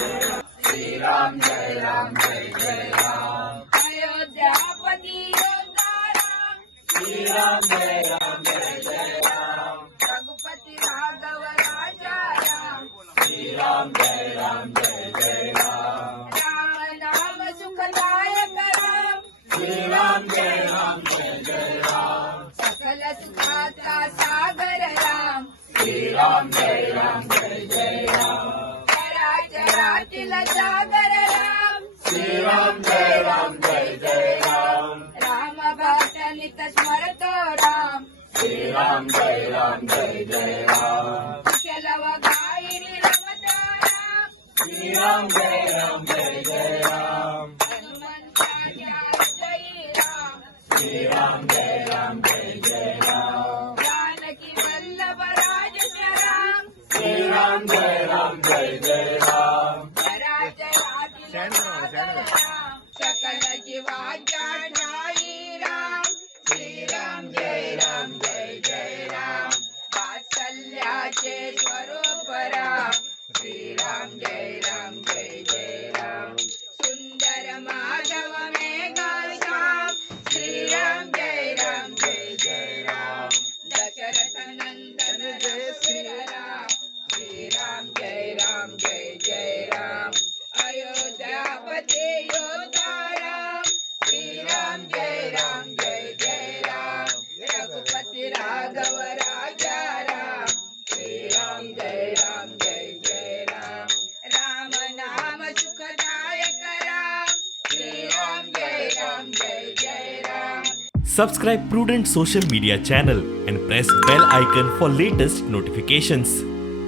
श्रीराम जय राम जय जय राम अयोध्यापति योद्धा राम श्रीराम जय राम जय जय राम रघुपति राघव राजा राम श्रीराम जय राम जय जय राम राम नाम सुखदायक राम श्रीराम जय राम जय जय राम सकल सुखाचा सागर राम श्रीराम जय राम जय जय राम चराचरातील सागर राम श्रीराम जय राम जय जय राम राम भक्त नित स्मरतो राम श्रीराम जय राम जय जय राम केलव गायिनी रमता राम श्रीराम जय राम जय जय राम हनुमंताच्या जय राम श्रीराम जय राम जय जय राम जानकी वल्लभ राजस राम श्रीराम जय राम जय जय राम सकल जीवाच्या ठाई राम श्रीराम जय राम जय जय राम वात्सल्याचे स्वरूप राम श्रीराम जय राम जय जय राम सुंदर माधव मेघश्याम श्रीराम जय राम जय जय राम दशरथ नंदन जय श्री राम श्रीराम जय राम जय जय राम अयोध्यापति योद्धा राम श्रीराम जय राम जय जय राम रघुपति राघव राजा राम श्रीराम जय राम जय जय राम राम नाम सुखदायक राम श्रीराम जय राम जय जय Ram. Subscribe Prudent Social Media channel and press bell icon for latest notifications.